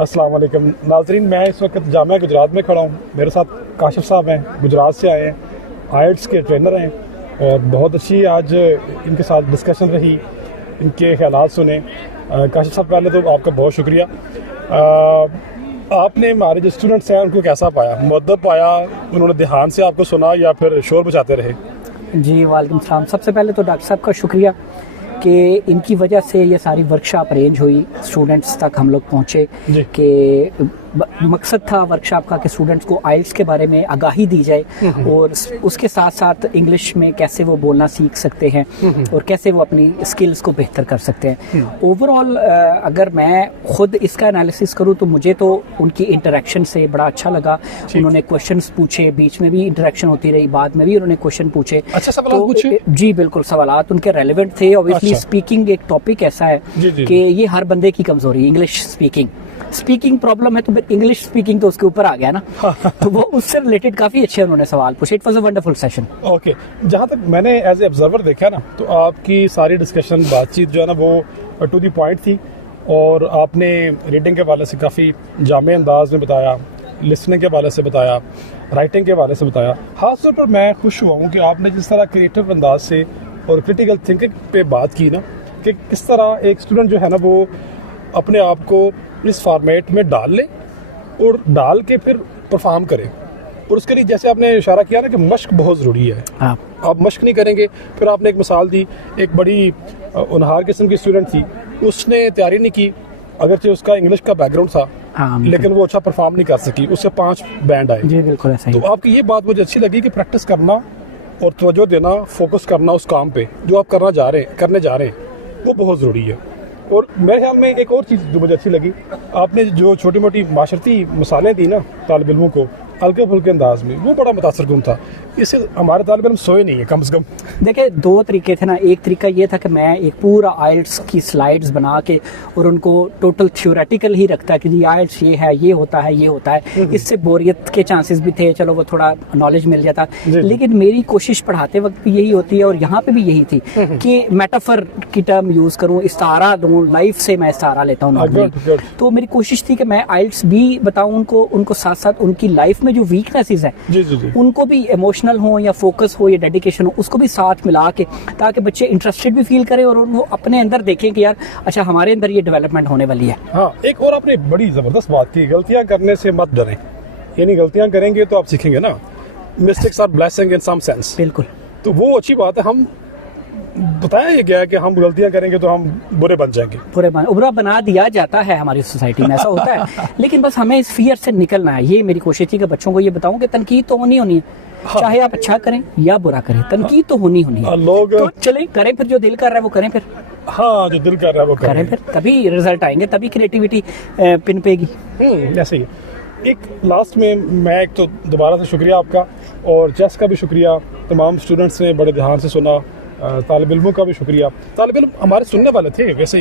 السلام علیکم ناظرین، میں اس وقت جامعہ گجرات میں کھڑا ہوں. میرے ساتھ کاشف صاحب ہیں، گجرات سے آئے ہیں، آئلٹس کے ٹرینر ہیں، اور بہت اچھی آج ان کے ساتھ ڈسکشن رہی، ان کے خیالات سنے. کاشف صاحب پہلے تو آپ کا بہت شکریہ. آپ نے ہمارے جو اسٹوڈنٹس ہیں ان کو کیسا پایا؟ مؤدب پایا؟ انہوں نے دھیان سے آپ کو سنا یا پھر شور بچاتے رہے؟ جی وعلیکم السلام. سب سے پہلے تو ڈاکٹر صاحب کا شکریہ کہ ان کی وجہ سے یہ ساری ورکشاپ ارینج ہوئی، اسٹوڈنٹس تک ہم لوگ پہنچے جی. کہ مقصد تھا ورکشاپ کا کہ اسٹوڈنٹس کو آئلٹس کے بارے میں آگاہی دی جائے اور اس کے ساتھ ساتھ انگلش میں کیسے وہ بولنا سیکھ سکتے ہیں اور کیسے وہ اپنی اسکلز کو بہتر کر سکتے ہیں. اوور آل اگر میں خود اس کا انالیسس کروں تو مجھے تو ان کی انٹریکشن سے بڑا اچھا لگا. انہوں نے کویشچنس پوچھے، بیچ میں بھی انٹریکشن ہوتی رہی، بعد میں بھی انہوں نے کویشچن پوچھے. اچھا سوالات پوچھے؟ جی بالکل، سوالات ان کے ریلیونٹ تھے. اوبیسلی اسپیکنگ ایک ٹاپک ایسا ہے کہ یہ ہر بندے کی کمزوری، انگلش اسپیکنگ پرابلم ہے، تو پھر انگلش اسپیکنگ تو اس کے اوپر آ گیا نا. تو وہ اس سے ریلیٹڈ کافی اچھے انہوں نے سوال پوچھے. It was a wonderful session. Okay, جہاں تک میں نے ایز اے آبزرور دیکھا نا، تو آپ کی ساری ڈسکشن، بات چیت جو ہے نا وہ ٹو دی پوائنٹ تھی، اور آپ نے ریڈنگ کے حوالے سے کافی جامع انداز میں بتایا، لسننگ کے حوالے سے بتایا، رائٹنگ کے حوالے سے بتایا. خاص طور پر میں خوش ہوا ہوں کہ آپ نے جس طرح کریٹو انداز سے اور کرٹیکل تھنکنگ پہ بات کی نا، کہ کس طرح ایک اسٹوڈنٹ جو ہے نا وہ اپنے آپ کو اس فارمیٹ میں ڈال لے اور ڈال کے پھر پرفارم کرے. اور اس کے لیے جیسے آپ نے اشارہ کیا نا کہ مشق بہت ضروری ہے. آپ مشق نہیں کریں گے. پھر آپ نے ایک مثال دی، ایک بڑی انہار قسم کی اسٹوڈنٹ تھی، اس نے تیاری نہیں کی، اگرچہ اس کا انگلش کا بیک گراؤنڈ تھا، لیکن وہ اچھا پرفارم نہیں کر سکی، اس سے 5 بینڈ آئے. جی بالکل ایسا ہی. تو آپ کی یہ بات مجھے اچھی لگی کہ پریکٹس کرنا اور توجہ دینا، فوکس کرنا اس کام پہ جو آپ کرنے جا رہے ہیں، وہ بہت ضروری ہے. اور میرے خیال میں ایک اور چیز جو مجھے اچھی لگی، آپ نے جو چھوٹی موٹی معاشرتی مثالیں دی نا طالب علموں کو ہلکے پھلکے انداز میں، وہ بڑا متاثر کن تھا. اس سے ہمارے طالب علم سوئے نہیں ہیں کم از کم. دیکھیں 2 طریقے تھے نا. ایک طریقہ یہ تھا کہ میں ایک پورا آئلٹس کی سلائڈز بنا کے اور ان کو ٹوٹل تھیوریٹیکل ہی رکھتا کہ جی آئلٹس یہ ہے، یہ ہوتا ہے، یہ ہوتا ہے. اس سے بوریت کے چانسز بھی تھے، چلو وہ تھوڑا نالج مل جاتا. لیکن میری کوشش پڑھاتے وقت بھی یہی ہوتی ہے، اور یہاں پہ بھی یہی تھی کہ میٹافر کی ٹرم یوز کروں، استعارہ دوں، لائف سے میں استعارہ لیتا ہوں. تو میری کوشش تھی کہ میں آئلٹس بھی بتاؤں ان کو ساتھ ساتھ ان کی لائف میں جو ویکنیسز ہیں ان کو بھی ایموشنل ہوں یا فوکس ہو یا ڈیڈیکیشن ہو، اس کو بھی ساتھ ملا کے، تاکہ بچے انٹرسٹڈ بھی فیل کریں اور وہ اپنے اندر دیکھیں کہ یار اچھا ہمارے اندر یہ ڈیولپمنٹ ہونے والی ہے. ہاں، ایک اور آپ نے بڑی زبردست بات کی، غلطیاں کرنے سے مت ڈریں. یعنی غلطیاں کریں گے تو آپ سیکھیں گے نا. Mistakes are blessing in some sense. بالکل، تو وہ اچھی بات ہے. ہم بتایا یہ گیا کہ ہم غلطیاں کریں گے تو ہم برے بن جائیں گے. برا بنا دیا جاتا ہے ہماری سوسائٹی میں، ایسا ہوتا ہے. لیکن بس ہمیں اس فیئر سے نکلنا ہے. یہ میری کوشش تھی کہ بچوں کو یہ بتاؤں کہ تنقید تو ہونی ہے، چاہے آپ اچھا کریں یا برا کریں، تنقید تو ہونی ہے. لوگ تو چلیں کریں، پھر جو دل کر رہا ہے وہ کریں، پھر ہاں جو دل کر رہا ہے وہ کریں، پھر تبھی رزلٹ آئیں گے، تبھی کریٹیوٹی پن پے گی. ایسے ہی. ایک لاسٹ میں ایک تو دوبارہ سے شکریہ آپ کا، اور چیس کا بھی شکریہ. تمام اسٹوڈنٹس نے بڑے دھیان سے سنا. طالب علموں کا بھی شکریہ. طالب علم ہمارے سننے والے تھے. ویسے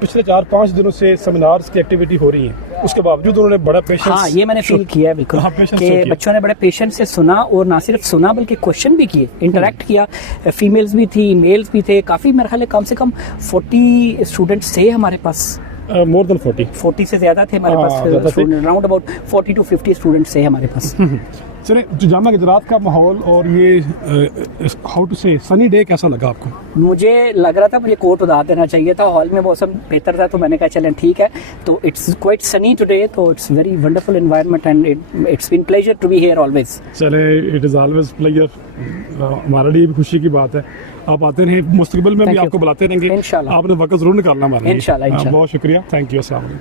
پچھلے 4-5 دنوں سے سیمینارز کی ایکٹیویٹی ہو رہی ہیں، اس کے باوجود انہوں نے بڑا پیشنس. ہاں یہ میں نے فیل کیا ہے بالکل کہ بچوں نے بڑے پیشنس سے سنا، اور نہ صرف سنا بلکہ کوشچن بھی کیے، انٹریکٹ کیا. فیمیلز بھی تھی، میلز بھی تھے. کافی میرے خیال ہے کم سے کم 40 اسٹوڈنٹس تھے ہمارے پاس. مور دین 40 سے زیادہ تھے ہمارے پاس. اراؤنڈ اباؤٹ 40 to 50 اسٹوڈنٹس تھے ہمارے پاس. چلیں، جو جامعہ گجرات کا ماحول اور یہ ہاؤ ٹو سے سنی ڈے کیسا لگا آپ کو؟ مجھے لگ رہا تھا مجھے کوٹ اتار دینا چاہیے تھا. ہال میں موسم بہتر تھا تو میں نے کہا چلیں ٹھیک ہے. تو اٹس کوائٹ سنی ٹوڈے، تو it's very wonderful environment and it's been pleasure to be here always. چلیں، اٹ از آلویز پلیجر. ہمارے لیے بھی خوشی کی بات ہے. آپ آتے رہیں، مستقبل میں بھی آپ کو بلاتے رہیں گے. انشاءاللہ. آپ نے وقت ضرور نکالنا ہمارے لیے. انشاءاللہ. بہت شکریہ. Thank you. السلام علیکم.